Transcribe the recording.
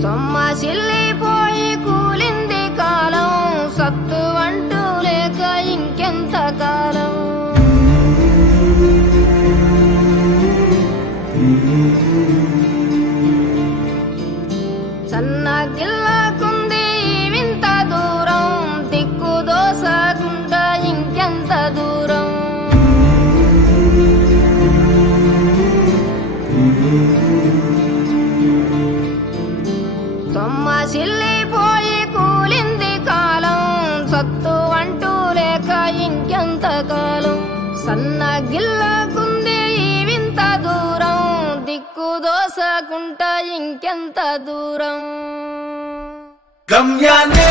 సొమ్మసిల్లిపోయి కూలింది కాలం సత్తు అంటూ లేక ఇంకెంత కాలం సన్నగిల్లకుంది వింత దూరం దిక్కు దోసకుంటా ఇంకెంత దూరం సొమ్మసిల్లిపోయి కూలింది కాలం సత్తు అంటూ లేక ఇంకెంత కాలం సన్నగిల్లకుంది వింత దూరం దిక్కు దోసకుంటా ఇంకెంత దూరం గమ్యాన్నే